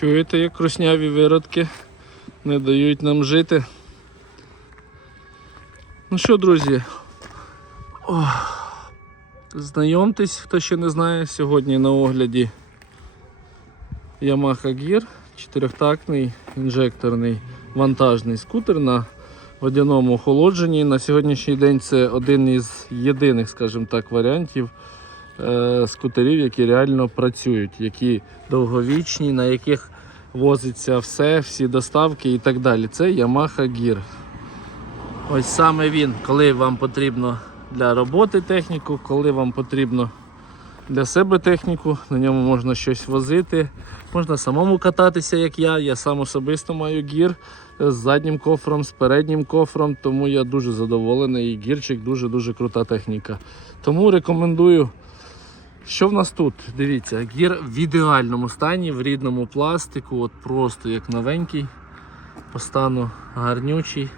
Чуєте, як русняві виродки не дають нам жити. Ну що, друзі? Ох. Знайомтесь, хто ще не знає, сьогодні на огляді Yamaha Gear, чотирьохтактний інжекторний вантажний скутер на водяному охолодженні. На сьогоднішній день це один із єдиних, скажімо так, варіантів е, скутерів, які реально працюють, які довговічні, на яких возиться все, всі доставки і так далі. Це Yamaha Gear. Ось саме він, коли вам потрібно для роботи техніку, коли вам потрібно для себе техніку, на ньому можна щось возити, можна самому кататися, як я. Я сам особисто маю гір з заднім кофром, з переднім кофром, тому я дуже задоволений. І гірчик дуже-дуже крута техніка. Тому рекомендую. Що в нас тут? Дивіться, гір в ідеальному стані, в рідному пластику, от просто як новенький. По стану гарнючий.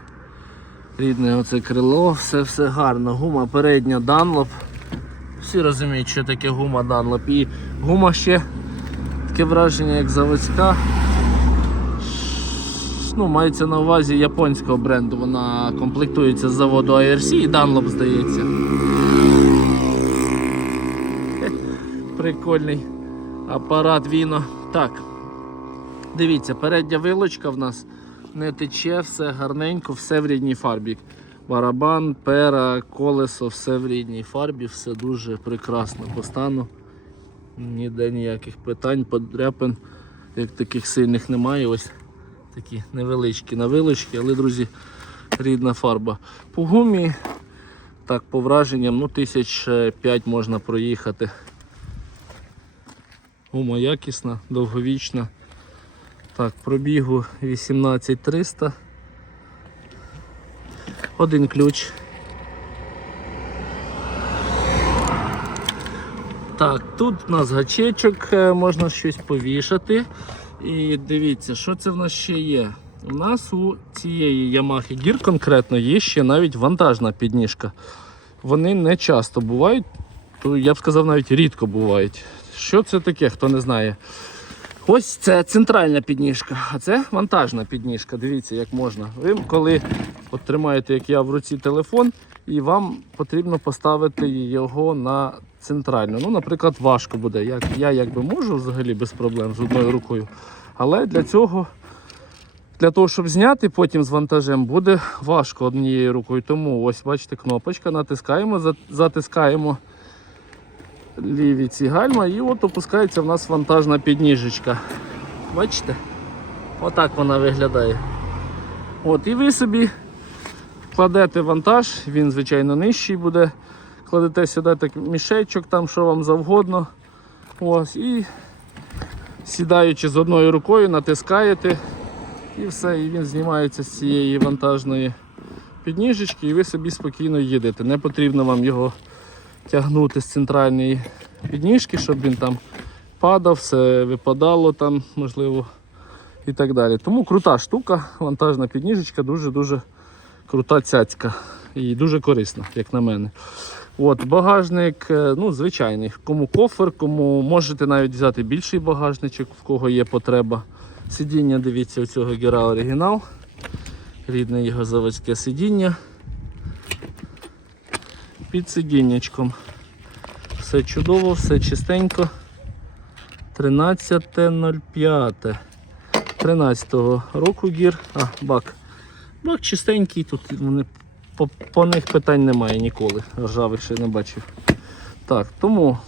Рідне оце крило, все все гарно. Гума передня Dunlop. Всі розуміють, що таке гума Dunlop. І гума ще таке враження, як заводська. Ну, мається на увазі японського бренду. Вона комплектується з заводу ARC і Dunlop, здається. Прикольний апарат Віно. Так. Дивіться, передня вилочка в нас не тече, все гарненько, все в рідній фарбі. Барабан, пера, колесо, все в рідній фарбі, все дуже прекрасно по стану. Ніде ніяких питань, подряпин, як таких сильних немає. Ось такі невеличкі навилочки, але, друзі, рідна фарба. По гумі, так, по враженням, ну, тисяч п'ять можна проїхати. Гума якісна, довговічна. Так, пробігу 18300. Один ключ. Так, тут у нас гачечок, е, можна щось повішати. І дивіться, що це в нас ще є. У нас у цієї Yamaha Gear конкретно є ще навіть вантажна підніжка. Вони не часто бувають, то я б сказав, навіть рідко бувають. Що це таке, хто не знає? Ось це центральна підніжка, а це вантажна підніжка. Дивіться, як можна. Ви коли от як я в руці телефон, і вам потрібно поставити його на центральну. Ну, наприклад, важко буде. Як, я якби можу взагалі без проблем з одною рукою. Але для цього, для того, щоб зняти потім з вантажем, буде важко однією рукою. Тому ось бачите, кнопочка, натискаємо, затискаємо ліві ці гальма і от опускається в нас вантажна підніжечка. Бачите? Отак вона виглядає. От, і ви собі кладете вантаж, він, звичайно, нижчий буде. Кладете сюди так мішечок, там що вам завгодно. Ось, і сідаючи з одною рукою, натискаєте і все, і він знімається з цієї вантажної підніжечки, і ви собі спокійно їдете. Не потрібно вам його тягнути з центральної підніжки, щоб він там падав, все випадало там, можливо, і так далі. Тому крута штука, вантажна підніжечка, дуже-дуже крута цяцька і дуже корисна, як на мене. От, Багажник, е, ну, звичайний. Кому кофер, кому можете навіть взяти більший багажничок, в кого є потреба. Сидіння, дивіться, у цього гіра оригінал. Рідне його заводське сидіння. Під сидіннячком. Все чудово, все чистенько. 13.05. 13-го року гір. А, бак. Бак чистенький, тут по, по них питань немає ніколи. Ржавих ще не бачив. Так, тому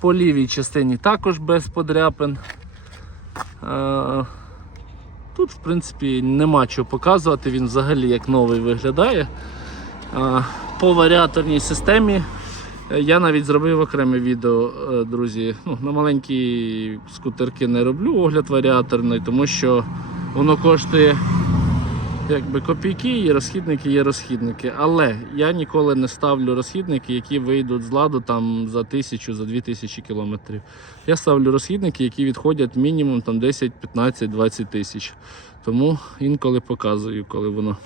по лівій частині також без подряпин. Е, Тут, в принципі, нема чого показувати, він взагалі як новий виглядає. Е, По варіаторній системі е, я навіть зробив окреме відео, е, друзі. Ну, на маленькі скутерки не роблю огляд варіаторний, тому що воно коштує якби копійки, і розхідники є розхідники. Але я ніколи не ставлю розхідники, які вийдуть з ладу там за тисячу, за дві тисячі кілометрів. Я ставлю розхідники, які відходять мінімум там 10, 15, 20 тисяч. Тому інколи показую, коли воно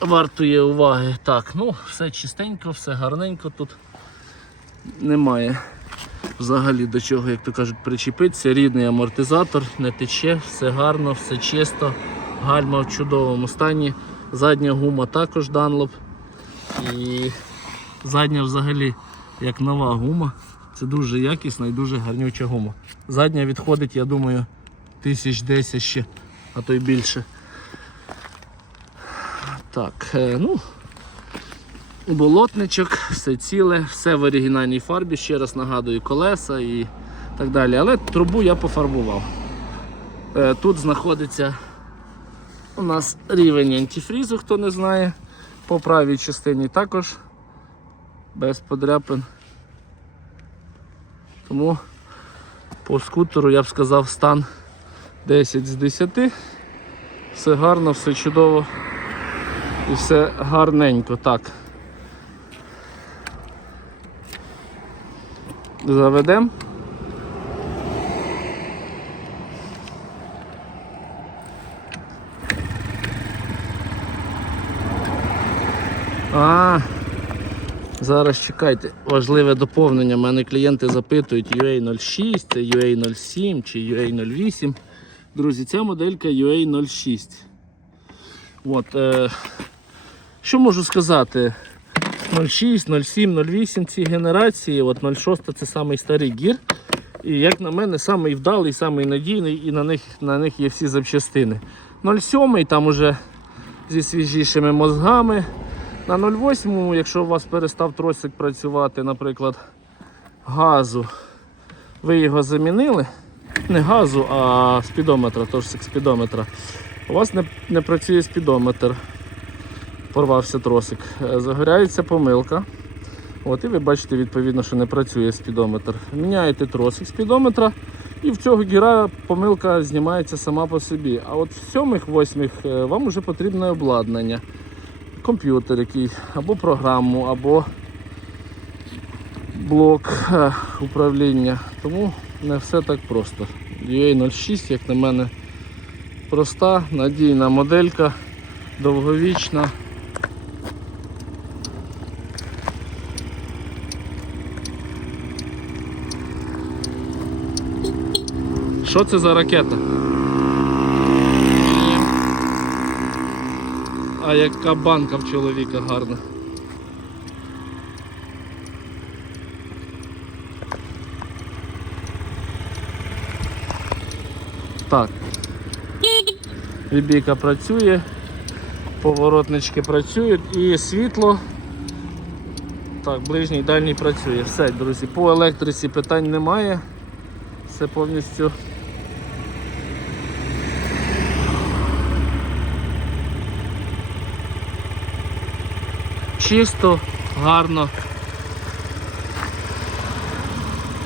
вартує уваги. Так, ну все чистенько, все гарненько тут немає взагалі до чого, як то кажуть, причепитися. Рідний амортизатор, не тече, все гарно, все чисто, гальма в чудовому стані. Задня гума також Dunlop. І задня взагалі як нова гума. Це дуже якісна і дуже гарнюча гума. Задня відходить, я думаю, тисяч десять ще, а то й більше. Так, е, ну, болотничок, все ціле, все в оригінальній фарбі, ще раз нагадую, колеса і так далі. Але трубу я пофарбував. Е, Тут знаходиться у нас рівень антифрізу, хто не знає. По правій частині також без подряпин. Тому по скутеру я б сказав стан 10 з 10. Все гарно, все чудово і все гарненько. Так. Заведемо. А, зараз чекайте, важливе доповнення. Мене клієнти запитують UA06, це UA07 чи UA08. Друзі, ця моделька UA06. От, е, що можу сказати? 06, 07, 08 ці генерації, от 06 це самий старий гір. І як на мене, самий вдалий, самий надійний, і на них, на них є всі запчастини. 07 там уже зі свіжішими мозгами. На 08, якщо у вас перестав тросик працювати, наприклад, газу, ви його замінили. Не газу, а спідометра, тож спідометра. У вас не, не працює спідометр. Порвався тросик. Е, Загоряється помилка. От, і ви бачите, відповідно, що не працює спідометр. Міняєте тросик спідометра, і в цього гіра помилка знімається сама по собі. А от в сьомих, восьмих е, вам вже потрібне обладнання. Комп'ютер який, або програму, або блок е, управління. Тому не все так просто. UA06, як на мене, проста, надійна моделька, довговічна. Що це за ракета? А яка банка в чоловіка гарна. Так. Вібійка працює, поворотнички працюють і світло. Так, ближній дальній працює. Все, друзі, по електриці питань немає. Все повністю чисто, гарно.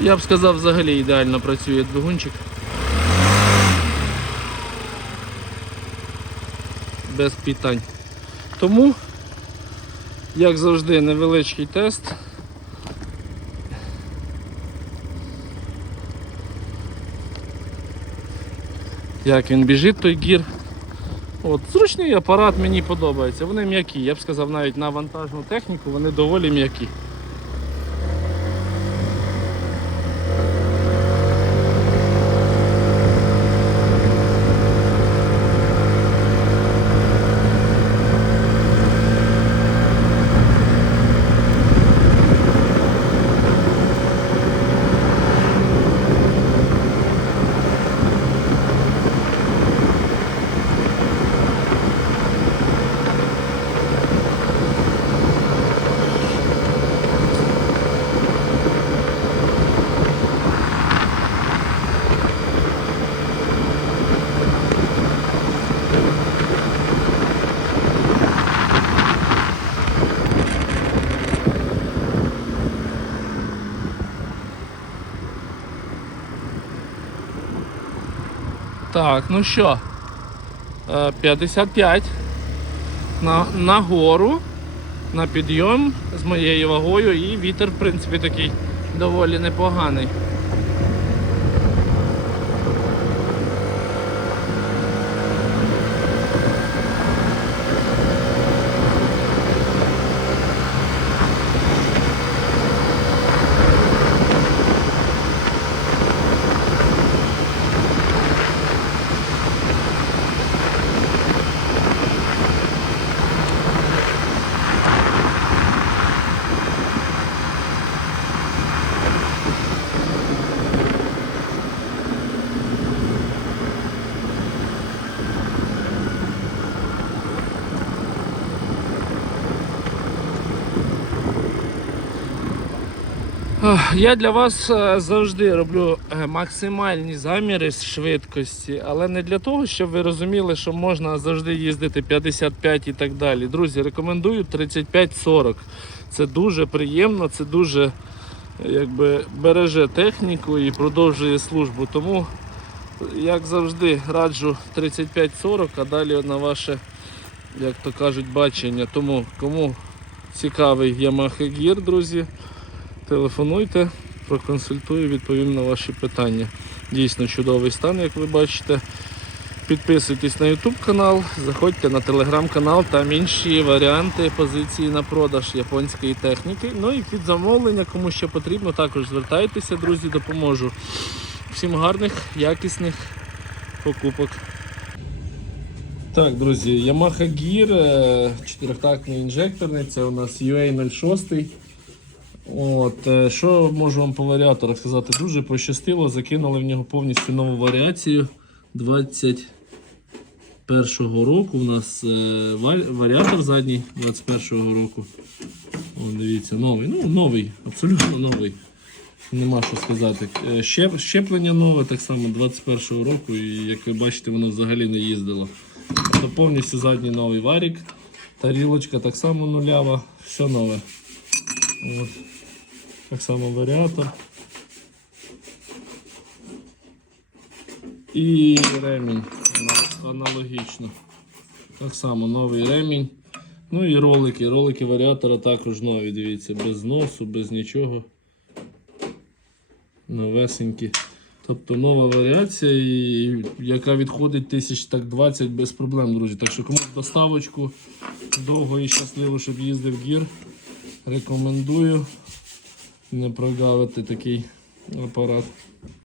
Я б сказав, взагалі ідеально працює двигунчик. Без питань. Тому, як завжди, невеличкий тест. Як він біжить той гір. От, Зручний апарат мені подобається. Вони м'які. Я б сказав, навіть на вантажну техніку вони доволі м'які. Так, ну що, е, 55 на, на гору, на підйом з моєю вагою і вітер, в принципі, такий доволі непоганий. Я для вас е, завжди роблю е, максимальні заміри з швидкості, але не для того, щоб ви розуміли, що можна завжди їздити 55 і так далі. Друзі, рекомендую 35-40. Це дуже приємно, це дуже якби, береже техніку і продовжує службу. Тому, як завжди, раджу 35-40, а далі на ваше, як то кажуть, бачення. Тому кому цікавий Yamaha Gear, друзі. Телефонуйте, проконсультую, відповім на ваші питання. Дійсно чудовий стан, як ви бачите. Підписуйтесь на YouTube канал, заходьте на телеграм канал, там інші варіанти позиції на продаж японської техніки. Ну і під замовлення, кому ще потрібно, також звертайтеся, друзі, допоможу. Всім гарних, якісних покупок. Так, друзі, Yamaha Gear, е, чотирьохтактний інжекторний, це у нас UA06. От, е, що можу вам по варіаторах сказати? Дуже пощастило, закинули в нього повністю нову варіацію 21-го року. У нас е, варіатор задній 21-го року. О, дивіться, новий. Ну, новий, абсолютно новий. Нема що сказати. Е, Щеп, щеплення нове, так само 21-го року, і як ви бачите, воно взагалі не їздило. Тобто повністю задній новий варік. Тарілочка так само нулява, все нове. От. Так само варіатор. І ремінь аналогічно. Так само новий ремінь. Ну і ролики. Ролики варіатора також нові, дивіться, без носу, без нічого. Новесенькі. Тобто нова варіація, яка відходить тисяч так 20 без проблем, друзі. Так що комусь доставочку довго і щасливо, щоб їздив гір. Рекомендую не прогавити такий апарат.